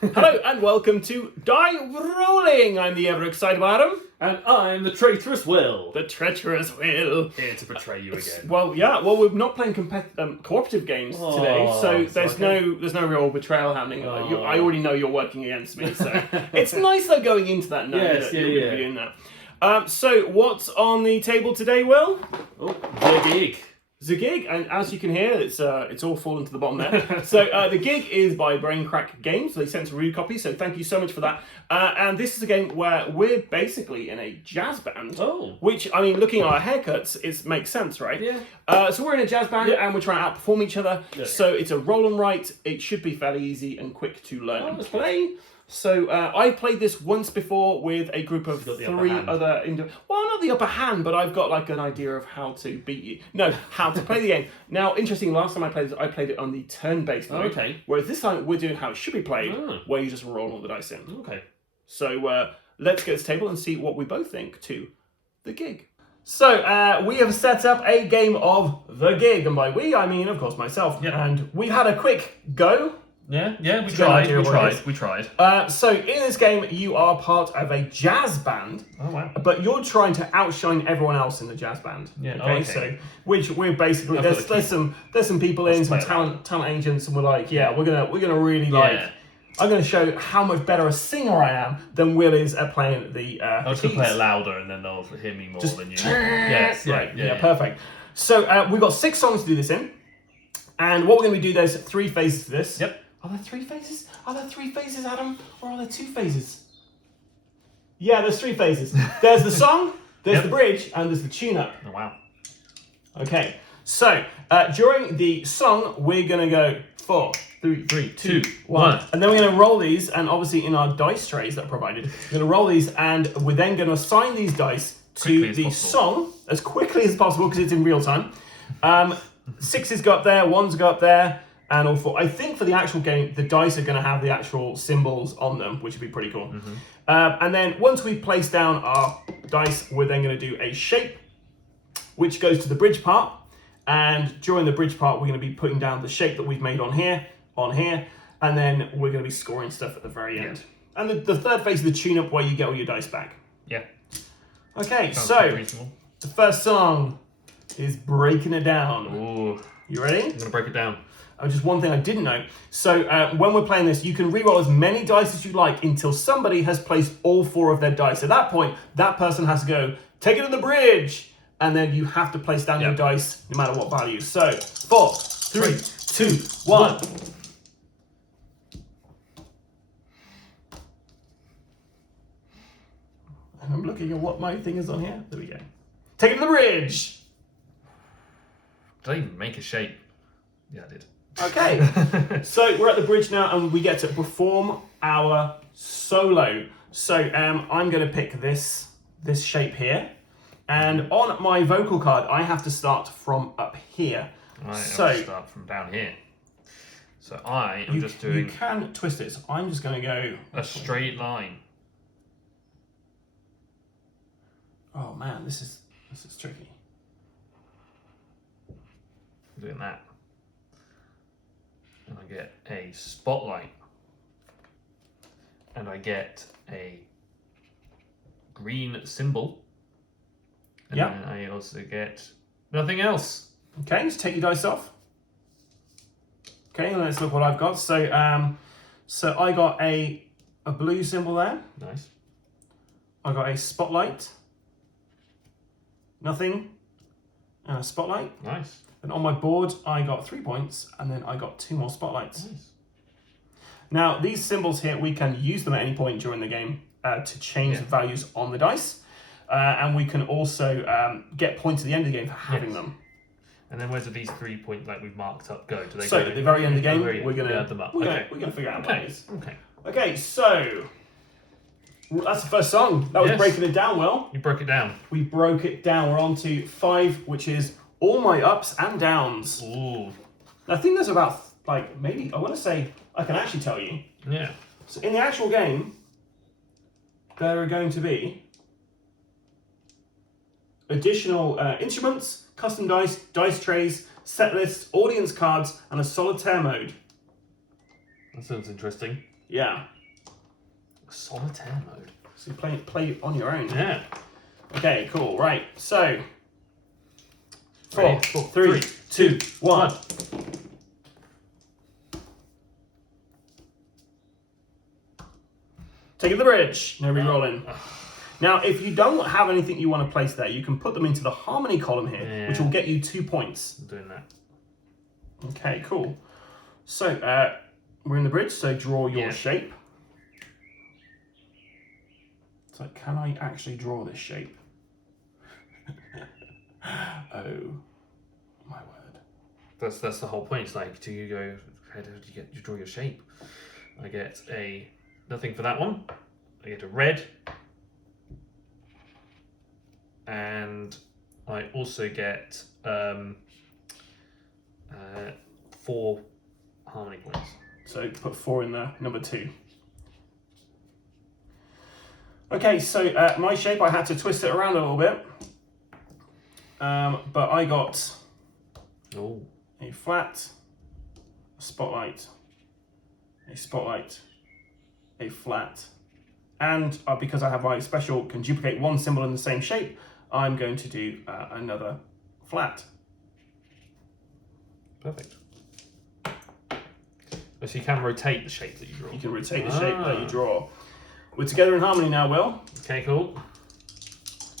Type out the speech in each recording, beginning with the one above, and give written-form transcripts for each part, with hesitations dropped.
Hello and welcome to Die Rolling. I'm the ever excitable Adam. And I'm the traitorous Will. The treacherous Will. Here to betray you again. Well, yeah. Well, we're not playing cooperative games today, so there's no real betrayal happening. I already know you're working against me, so it's nice though going into that knowing that you're going to be doing that. So what's on the table today, Will? Oh, the gig. The Gig, and as you can hear, it's all fallen to the bottom there. So The Gig is by Brain Crack Games. So they sent us a review copy, so thank you so much for that. And this is a game where we're basically in a jazz band. Oh. Which, I mean, looking at our haircuts, it makes sense, right? Yeah. So we're in a jazz band and we're trying to outperform each other. Yeah. So it's a roll and write. It should be fairly easy and quick to learn and play. So I played this once before with a group of three other... Well, not the upper hand, but I've got like an idea of how to beat you. No, how to play the game. Now, interesting, last time I played this, I played it on the turn-based mode. Okay. Whereas this time, we're doing how it should be played, where you just roll all the dice in. Okay. So let's get to the table and see what we both think to The Gig. So we have set up a game of The Gig, and by we, I mean, of course, myself. Yeah. And we had a quick go. Yeah, we tried. So in this game, you are part of a jazz band. Oh, wow. But you're trying to outshine everyone else in the jazz band. Yeah. Okay. So which we're basically there's some people in, some talent agents, and we're like, we're gonna really like. I'm going to show how much better a singer I am than Will is at playing the. I'll just play it louder, and then they'll hear me more than you. Yes. Right. Yeah. Perfect. So we've got 6 songs to do this in, and what we're going to do, there's 3 phases to this. Yep. Are there 3 phases? Are there 3 phases, Adam? Or are there 2 phases? Yeah, there's 3 phases. There's the song, there's the bridge, and there's the tune-up. Oh, wow. Okay, so during the song, we're going to go 4, 3, 2, 1. And then we're going to roll these, and obviously in our dice trays that are provided, we're going to roll these, and we're then going to assign these dice to the song as quickly as possible, because it's in real time. 6's go up there, 1's go up there, and all 4. I think for the actual game, the dice are going to have the actual symbols on them, which would be pretty cool. Mm-hmm. And then once we've placed down our dice, we're then going to do a shape, which goes to the bridge part. And during the bridge part, we're going to be putting down the shape that we've made on here, and then we're going to be scoring stuff at the very end. And the third phase is the tune-up, where you get all your dice back. Yeah. Okay, so the first song is Breaking It Down. Ooh. You ready? I'm going to break it down. Just one thing I didn't know. So when we're playing this, you can re-roll as many dice as you like until somebody has placed all 4 of their dice. At that point, that person has to go, take it to the bridge, and then you have to place down your dice no matter what value. So 4, 3, 2, 1. And I'm looking at what my thing is on here. There we go. Take it to the bridge. Did I even make a shape? Yeah, I did. Okay, so we're at the bridge now, and we get to perform our solo. So I'm going to pick this shape here, and on my vocal card, I have to start from up here. I have to start from down here. So I am just doing... You can twist it, so I'm just going to go... a straight line. Oh man, this is tricky. I'm doing that. And I get a spotlight, and I get a green symbol, and then I also get nothing else. Okay, let's take your dice off. Okay, let's look what I've got. So I got a blue symbol there. Nice. I got a spotlight, nothing, and a spotlight. Nice. And on my board, I got 3 points, and then I got 2 more spotlights. Nice. Now, these symbols here, we can use them at any point during the game to change the values on the dice. And we can also get points at the end of the game for having them. And then where do these 3 points, like we've marked up, go? Do they go at the very end of the game? We're going to add them up. We're going to figure out what it is. Okay. Okay, so that's the first song. That was Breaking It Down, Will. You broke it down. We broke it down. We're on to 5, which is all my ups and downs. Ooh. I think there's about, maybe, I want to say, I can actually tell you. Yeah. So in the actual game, there are going to be additional instruments, custom dice trays, set lists, audience cards, and a solitaire mode. That sounds interesting. Yeah. Solitaire mode. So you play on your own. Yeah. Okay, cool. Right. So, Ready? 4, 3, 2, 1. Taking the bridge. No re-rolling. Now, if you don't have anything you want to place there, you can put them into the harmony column here, which will get you 2 points. I'm doing that. Okay, cool. So, we're in the bridge, so draw your shape. So, can I actually draw this shape? Oh, my word. That's the whole point. It's like, do you go, how do you draw your shape? I get nothing for that one. I get a red. And I also get 4 harmony points. So put 4 in there, number 2. Okay, so my shape, I had to twist it around a little bit. But I got a flat, a spotlight, a spotlight, a flat. And because I have my special can duplicate one symbol in the same shape, I'm going to do another flat. Perfect. So you can rotate the shape that you draw. You can rotate the shape that you draw. We're together in harmony now, Will. Okay, cool.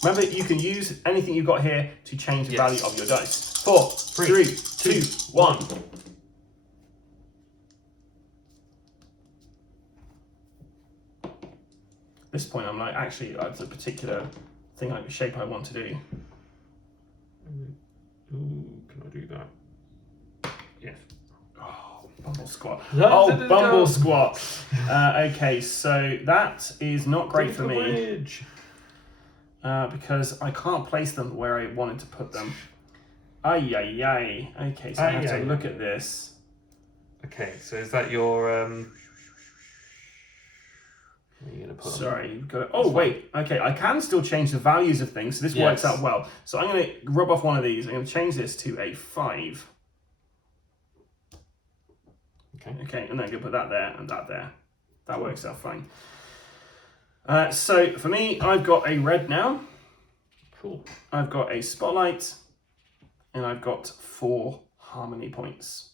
Remember, you can use anything you've got here to change the value of your dice. 4, 3, 2, 1. At this point, I'm like, actually, that's a particular thing, like shape I want to do. Ooh, can I do that? Yes. Oh, bumble squat. No, Oh, bumble squat. Okay, so that is not great for me. Because I can't place them where I wanted to put them. Ay, ay, ay. Okay, so I have to look at this. Okay, so is that your... Where are you gonna put Sorry, you've got to, oh, wait. Okay, I can still change the values of things, so this works out well. So I'm going to rub off one of these. I'm going to change this to a 5. Okay, and then I'm going to put that there and that there. That works out fine. So for me, I've got a red now. Cool. I've got a spotlight, and I've got 4 harmony points.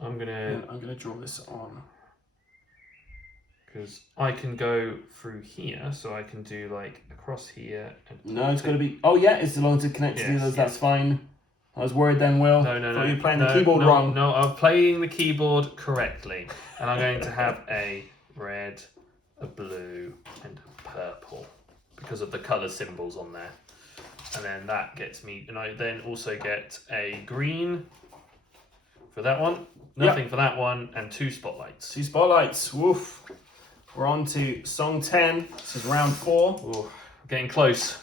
I'm gonna draw this on. Because I can go through here, so I can do like across here. And No, it's got to be. Oh yeah, it's as long as it connects to the others. That's fine. I was worried then, Will. No. Thought you were playing the keyboard wrong. No, I'm playing the keyboard correctly, and I'm going to have a red, a blue, and a purple because of the colour symbols on there. And then that gets me, and I then also get a green for that one, nothing for that one, and 2 spotlights. 2 spotlights. Woof. We're on to song 10. This is round 4. Ooh, getting close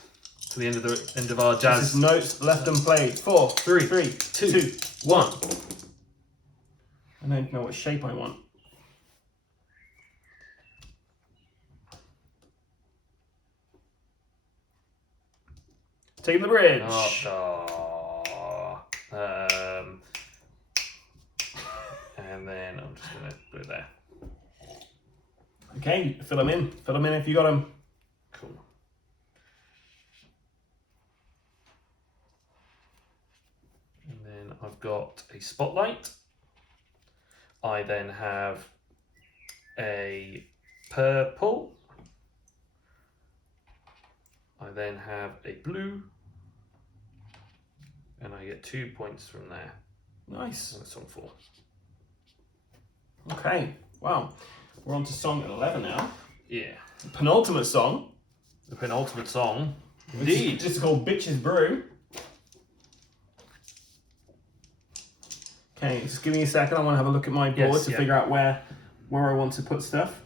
to the end of our jazz. This is notes left unplayed. 4, 3, 2, 1. I don't know what shape I want. Taking the bridge. And then I'm just gonna put it there. Okay, fill them in. Fill them in if you got them. Cool. And then I've got a spotlight. I then have a purple. I then have a blue. And I get 2 points from there. Nice. That's song 4. Okay, wow. We're on to song 11 now. Yeah. The penultimate song. The penultimate song. Indeed. It's called Bitches Brew. Okay, just give me a second. I want to have a look at my board to figure out where I want to put stuff.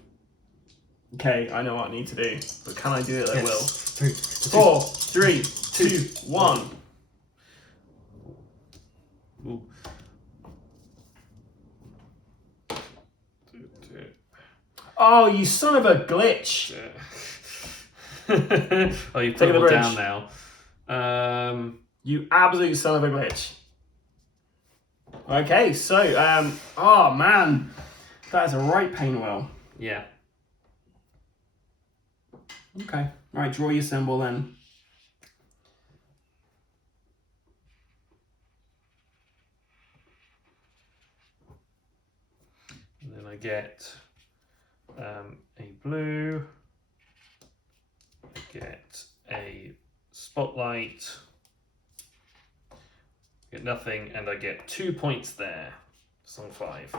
Okay, I know what I need to do, but can I do it? I will. 3, 4, 3, 2, 1. Ooh. Oh, you son of a glitch! Oh, you put it all down now. You absolute son of a glitch. Okay, so, oh man, that is a right pain wheel. Yeah. Okay, right, draw your symbol then. And then I get a blue, I get a spotlight, get nothing, and I get 2 points there. Song 5.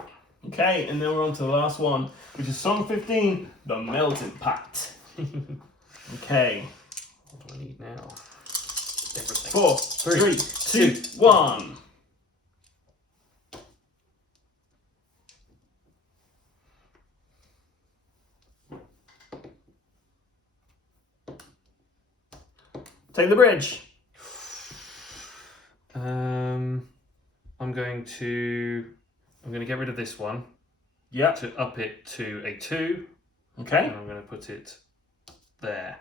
Okay, and then we're on to the last one, which is song 15, The Melted Pot. Okay. What do I need now? Everything. 4, 3, 2, 1. Take the bridge. I'm going to get rid of this one. Yeah. To up it to a 2. Okay. And I'm going to put it there.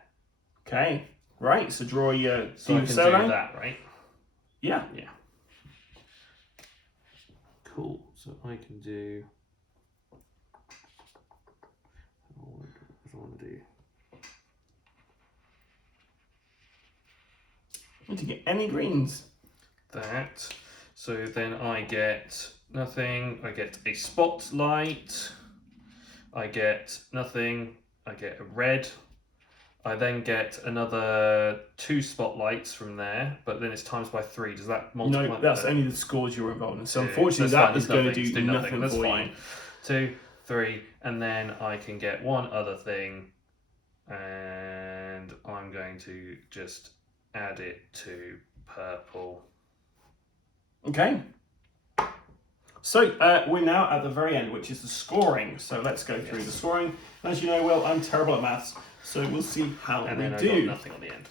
Okay. Right. So draw your So I can solo. do that, right? Yeah. Yeah. Cool. So I can do. What do I want to do? Need to get any greens. That. So then I get nothing. I get a spotlight. I get nothing. I get a red. I then get another 2 spotlights from there, but then it's times by 3. Does that multiply? No, that's only the scores you're involved in. So 2. unfortunately, That's that fine, is going to it's do nothing That's for fine. you. 2, 3, and then I can get one other thing, and I'm going to just add it to purple. Okay. So we're now at the very end, which is the scoring. So let's go through the scoring. As you know, Will, I'm terrible at maths, so we'll see how And we then I do. got nothing on the end.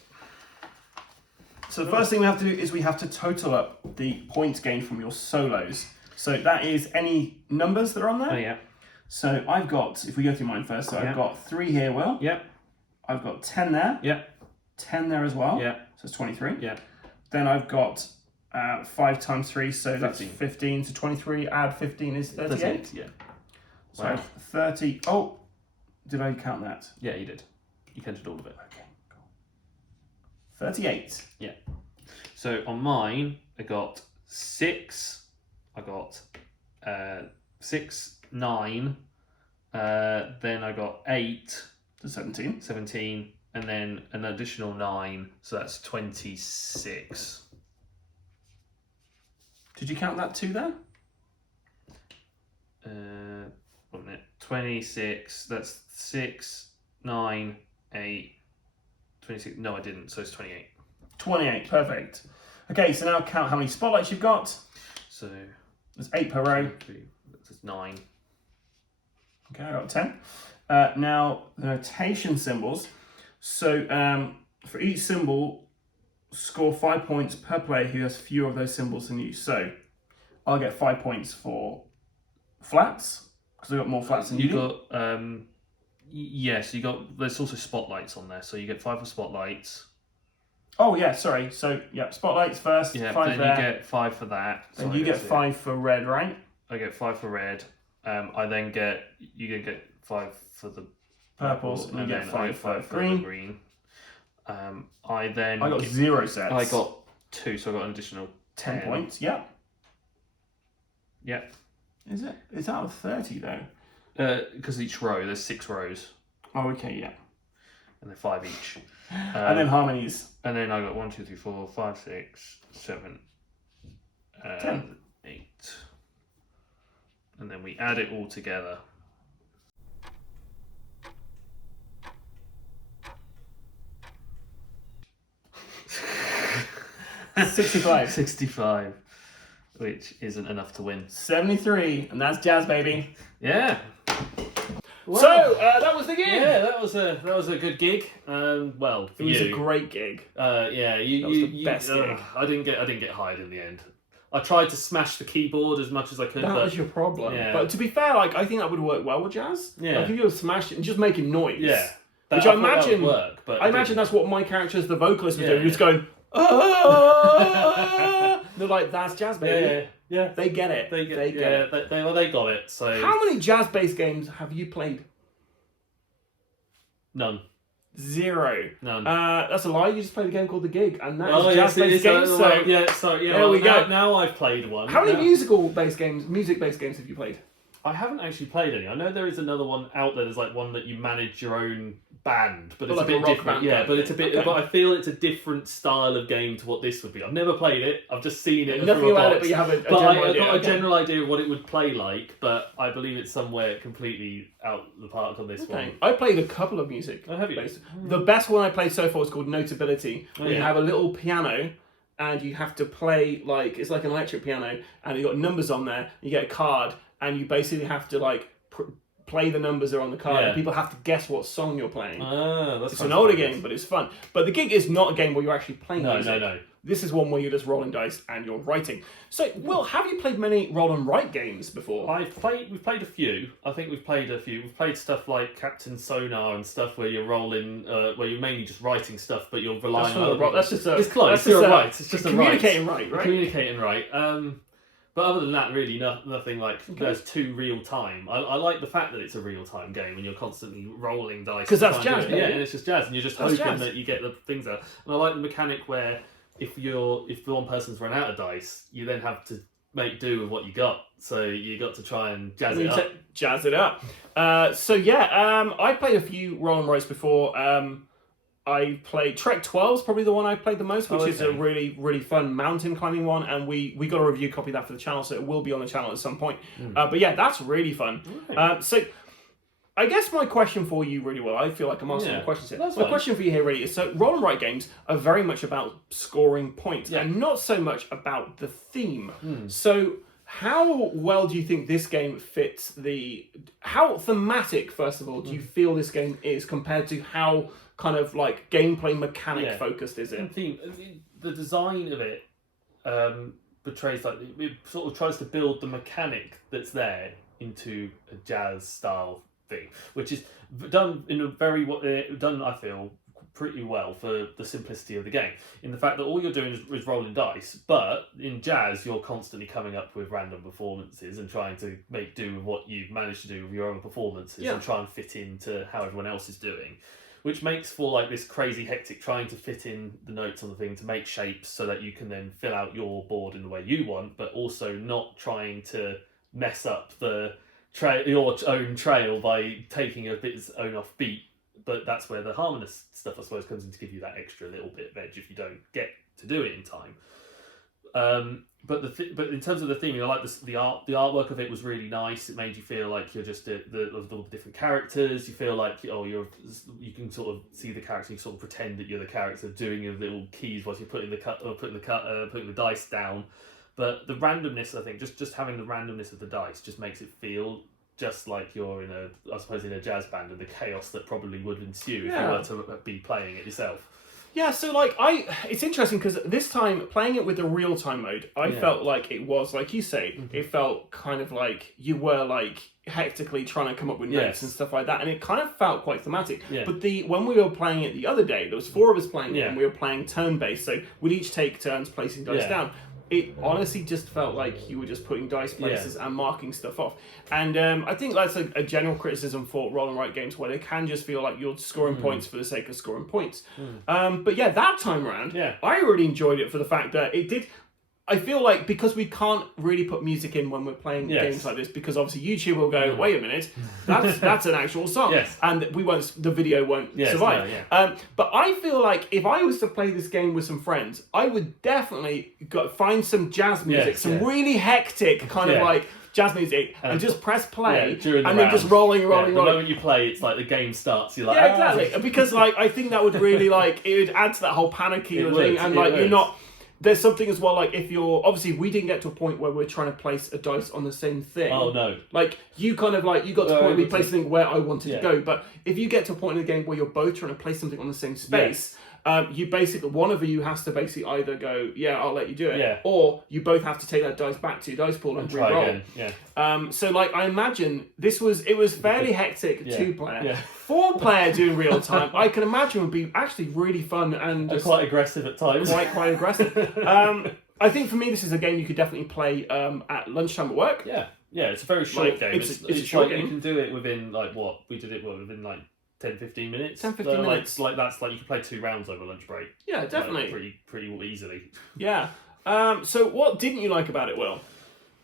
So the first thing we have to do is we have to total up the points gained from your solos. So that is any numbers that are on there. Oh yeah. So I've got, if we go through mine first, so I've got 3 here, Will. Yep. I've got 10 there. Yep. 10 there as well. Yep. So it's 23. Yep. Then I've got 5 times 3, so 15. that's 15. So 23, add 15 is 38. Yeah. So Wow. 30. Oh, did I count that? Yeah, you did. You counted all of it. Okay, cool. 38. Yeah. So on mine, I got 6. I got 6, 9. Then I got 8. To 17. 17. And then an additional 9. So that's 26. Did you count that 2 there? Wasn't it? 26. That's 6, 9, 8. 26. No, I didn't. So it's 28. 28, perfect. Okay, so now count how many spotlights you've got. So There's 8 per row. 3, that's 9. Okay, I got 10. Now, the notation symbols. So for each symbol, score 5 points per player who has fewer of those symbols than you. So I'll get 5 points for flats, because I've got more flats than you. Got, yes, you got, there's also spotlights on there. So you get 5 for spotlights. Oh, yeah, sorry. So, yeah, spotlights first, Yeah, 5 then there. you get 5 for that. And you get 5 for red, right? I get 5 for red. I then get, you get 5 for the Purples, purple, and you then get I 5 for the green. green. I then I got 0 sets. I got 2, so I got an additional 10 points, yeah. Yeah. Is it? It's out of 30, though. Because each row, there's 6 rows. Oh, okay, yeah. And they're 5 each. And then harmonies. And then I got 1, 2, 3, 4, 5, 6, 7, 10. 8. And then we add it all together. $65. 65, which isn't enough to win. 73, and that's jazz, baby. Yeah. So, that was the gig. Yeah, that was a good gig. Well, for It was you. a great gig. Yeah, That was the best gig. I didn't get hired in the end. I tried to smash the keyboard as much as I could. That but was your problem. Yeah. But to be fair, like I think that would work well with jazz. Yeah. Like if you were smash it and just making noise. yeah, Which I thought that would imagine work, but I imagine that's what my character as the vocalist was doing. Yeah, He was going, They're like, that's jazz, Yeah, baby. yeah. They get it. They get yeah, it. they got it. So How many jazz-based games have you played? none. 0. None. That's a lie. You just played a game called The Gig, and that's Oh, a yes, it jazz-based is. game. So there we go. Now I've played one. how many music-based games have you played? I haven't actually played any. I know there is another one out there. There's like one that you manage your own band, but it's like a a bit rock different. band Yeah, kind but of it's a thing. bit. Okay. But I feel it's a different style of game to what this would be. I've never played it. I've just seen it. Nothing through a about box. it, but you have a But general I've idea. got a Okay. general idea of what it would play like. But I believe it's somewhere completely out the park on this one. Okay. I played a couple of music. Oh, have you? The best one I played so far is called Notability, where you yeah. have a little piano and you have to play it's like an electric piano, and you got numbers on there. You get a card, and you basically have to play the numbers that are on the card, Yeah. and people have to guess what song you're playing. That's It's an older game, but it's fun. But The Gig is not a game where you're actually playing music. No. This is one where you're just rolling dice and you're writing. So, Will, have you played many roll and write games before? We've played a few. I think we've played a few. We've played stuff like Captain Sonar and stuff where you're rolling, where you're mainly just writing stuff, but you're relying on other people. That's just a... It's close. That's You're just right. It's just a communicating right? Communicating right. But other than that, really, nothing like there's too real time. I like the fact that it's a real time game and you're constantly rolling dice. 'Cause that's to try and jazz, do it. Yeah, baby. and it's just jazz, and you're just That's hoping jazz. that you get the things out. And I like the mechanic where if one person's run out of dice, you then have to make do with what you got. So you got to try and jazz it up. Jazz it up. I played a few roll and writes before. I played Trek 12 is probably the one I played the most, which is a really, really fun mountain climbing one, and we got a review copy of that for the channel, so it will be on the channel at some point. But yeah, that's really fun. So I guess my question for you really well, I feel like I'm asking questions here. That's My fine. question for you here really is, so roll and write games are very much about scoring points and not so much about the theme. So how well do you think this game fits how thematic, first of all, do you feel this game is compared to how kind of gameplay mechanic focused is it? The design of it betrays it sort of tries to build the mechanic that's there into a jazz style thing, which is done in a very done I feel pretty well for the simplicity of the game, in the fact that all you're doing is rolling dice, but in jazz you're constantly coming up with random performances and trying to make do with what you've managed to do with your other performances and try and fit into how everyone else is doing, which makes for this crazy hectic trying to fit in the notes on the thing to make shapes so that you can then fill out your board in the way you want, but also not trying to mess up your own trail by taking a bit own off beat. But that's where the harmonious stuff, I suppose, comes in to give you that extra little bit of edge if you don't get to do it in time. But in terms of the theme, I like the art. The artwork of it was really nice. It made you feel like you're just of all the different characters. You feel like you can sort of see the character. You sort of pretend that you're the character doing your little keys whilst you're putting the dice down. But the randomness, I think, just having the randomness of the dice just makes it feel just like you're in a jazz band, and the chaos that probably would ensue if you were to be playing it yourself. Yeah, so it's interesting because this time playing it with the real time mode, I felt like it was like you say, it felt kind of like you were hectically trying to come up with notes and stuff like that, and it kind of felt quite thematic. Yeah. But when we were playing it the other day, there was 4 of us playing it, and we were playing turn based, so we'd each take turns placing dice down. It honestly just felt like you were just putting dice places and marking stuff off. And I think that's a general criticism for roll and write games, where they can just feel like you're scoring points for the sake of scoring points. But yeah, that time around, I really enjoyed it for the fact that it did... I feel like because we can't really put music in when we're playing games like this, because obviously YouTube will go, wait a minute, that's an actual song, and the video won't survive. But I feel like if I was to play this game with some friends, I would definitely find some jazz music, some really hectic kind of jazz music, and just press play, and then just rolling. The moment you play, it's like the game starts. You're like, exactly, because I think that would really it would add to that whole panicky thing, and you're not. There's something as well, if you're... Obviously, we didn't get to a point where we're trying to place a dice on the same thing. Oh, no. You kind of, you got to a point where we placed something where I wanted to go. But if you get to a point in the game where you're both trying to place something on the same space, you basically, one of you has to basically either go, yeah, I'll let you do it, Yeah. or you both have to take that dice back to your dice pool and try re-roll. again. Yeah. So like I imagine it was fairly hectic 2-player. Yeah. 4-player doing real time, I can imagine would be actually really fun and just quite aggressive at times. Quite aggressive. I think for me this is a game you could definitely play at lunchtime at work. Yeah. Yeah, it's a very short game. It's a short game. You can do it within like what? We did it within like 10-15 minutes. 10-15 minutes. Like that's like you can play 2 rounds over lunch break. Yeah, definitely. Like, pretty easily. Yeah. So what didn't you like about it, Will?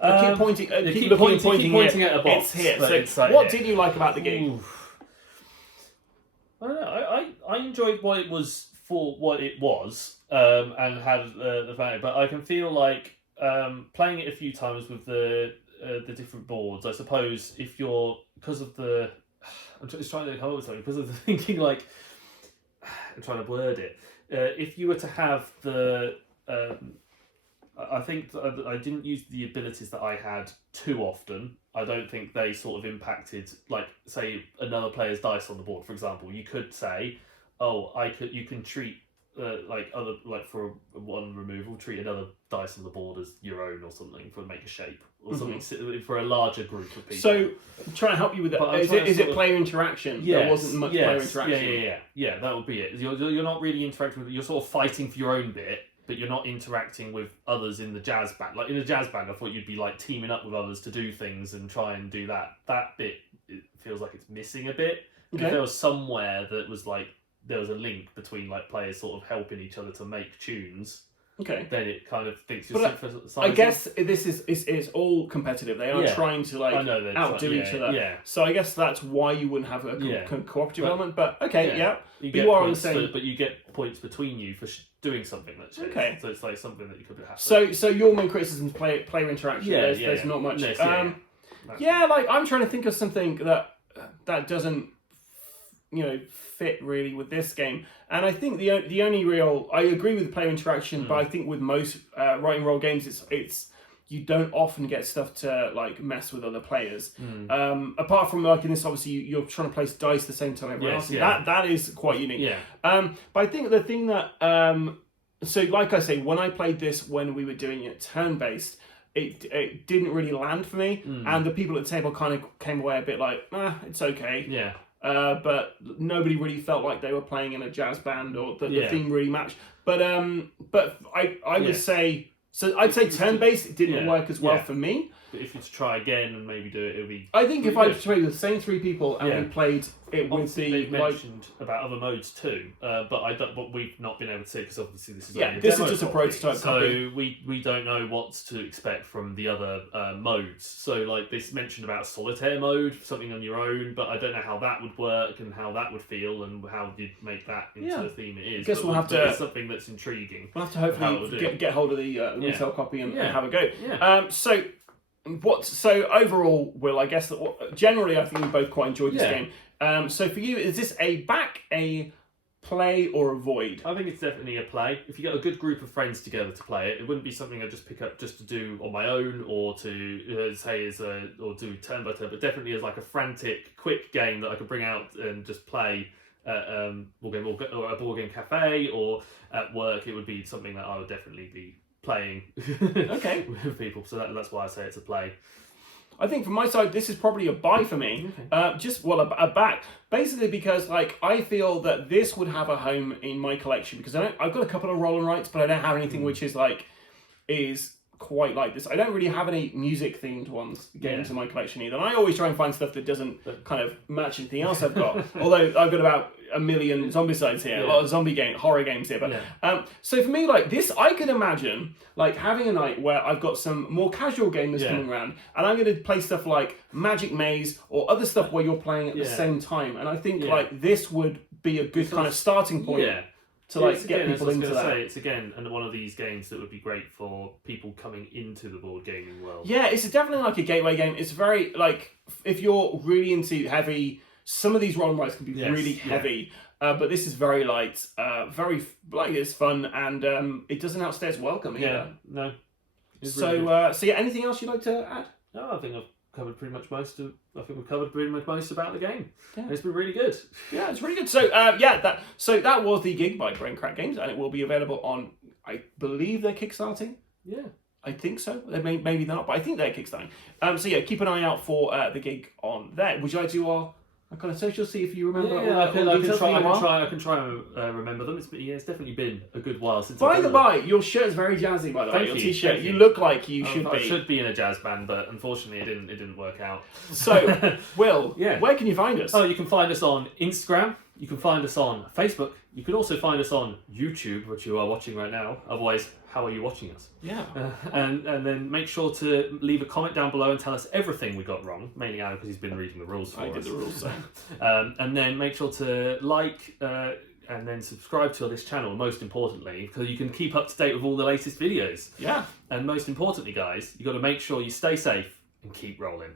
Keep pointing. Keep pointing at a box. It's here. So like what didn't you like about the game? Oof. I don't know. I enjoyed what it was for what it was, and had the value. But I can feel like playing it a few times with the different boards. I suppose if you're because of the, I'm just trying to come up with something because of the thinking like I'm trying to word it. If you were to have the I think I didn't use the abilities that I had too often. I don't think they sort of impacted, like, say, another player's dice on the board, for example. You could say, oh, you can treat, for one removal, treat another dice on the board as your own or something for make a shape or something for a larger group of people. So, I'm trying to help you with that. Is it player interaction? Yes, there wasn't much player interaction. Yeah, that would be it. You're not really interacting with it. You're sort of fighting for your own bit, but you're not interacting with others in the jazz band. Like in the jazz band, I thought you'd be like teaming up with others to do things and try and do that. That bit, it feels like it's missing a bit. Okay. If there was somewhere that was like, there was a link between like players sort of helping each other to make tunes. Okay. Then it kind of thinks you're I guess this is it's all competitive. They are trying to like outdo each other. Yeah. So I guess that's why you wouldn't have a cooperative element. But okay, you are on the same. But you get points between you for doing something that's okay. So it's like something that you could have. So your main criticism is player interaction. There's not much. Like I'm trying to think of something that doesn't fit really with this game, and I think the only real I agree with the player interaction, but I think with most writing role games it's you don't often get stuff to like mess with other players. Apart from like in this, obviously you're trying to place dice at the same time everyone else. That is quite unique. But I think the thing that so like I say, when I played this when we were doing it turn-based, it didn't really land for me, and the people at the table kind of came away a bit like, it's okay. But nobody really felt like they were playing in a jazz band or the theme really matched. But I would say, so I'd say turn-based, it didn't work as well for me. But if you to try again and maybe do it, it'll be. I think if I played with the same 3 people and we played it with they mentioned about other modes too, but we've not been able to see because obviously this is only a this demo is just a prototype. So copy. we don't know what to expect from the other modes. So like this mentioned about solitaire mode, something on your own, but I don't know how that would work and how that would feel and how you'd make that into the theme it is. I guess we'll have to. It's something that's intriguing. We'll have to hopefully get hold of the retail copy and have a go. So overall, Will, I guess that generally I think we both quite enjoyed this game. So for you, is this a play, or avoid? I think it's definitely a play. If you get a good group of friends together to play it, it wouldn't be something I just pick up just to do on my own or to or do turn by turn, but definitely as like a frantic, quick game that I could bring out and just play at a board game cafe or at work. It would be something that I would definitely be playing with people, so that's why I say it's a play. I think from my side, this is probably a buy for me. A back, basically because like I feel that this would have a home in my collection because I've got a couple of roll and writes, but I don't have anything which is quite like this. I don't really have any music themed games in my collection either, and I always try and find stuff that doesn't kind of match anything else I've got. Although I've got about a million zombicides here, a lot of horror games here. But so for me, like this, I can imagine like having a night where I've got some more casual gamers coming around, and I'm going to play stuff like Magic Maze or other stuff where you're playing at the same time. And I think like this would be a good kind of starting point. To get people into that. It's again one of these games that would be great for people coming into the board gaming world. Yeah, it's definitely like a gateway game. It's very like if you're really into heavy, some of these roll and writes can be really heavy, but this is very light, very like it's fun, and it doesn't outstay its welcome either. No. So anything else you'd like to add? No, I think I've covered pretty much most of. I think we've covered pretty much most about the game. Yeah. And it's been really good. Yeah, it's really good. So that was the gig by Brain Crack Games, and it will be available on. I believe they're kickstarting. Yeah. I think so. They maybe not, but I think they're kickstarting. So yeah, keep an eye out for the gig on there. Would you like to do our kind of social, see if you remember? I can try and remember them. It's definitely been a good while since. By the by, your shirt's very jazzy. By the way, your t-shirt. You look like you should be. I should be in a jazz band, but unfortunately, it didn't work out. So, Will, where can you find us? Oh, you can find us on Instagram. You can find us on Facebook. You can also find us on YouTube, which you are watching right now. Otherwise, how are you watching us? Yeah. And then make sure to leave a comment down below and tell us everything we got wrong. Mainly Aaron, because he's been reading the rules for us. I did the rules, so. And then make sure to like and then subscribe to this channel, most importantly, because you can keep up to date with all the latest videos. Yeah. And most importantly, guys, you've got to make sure you stay safe and keep rolling.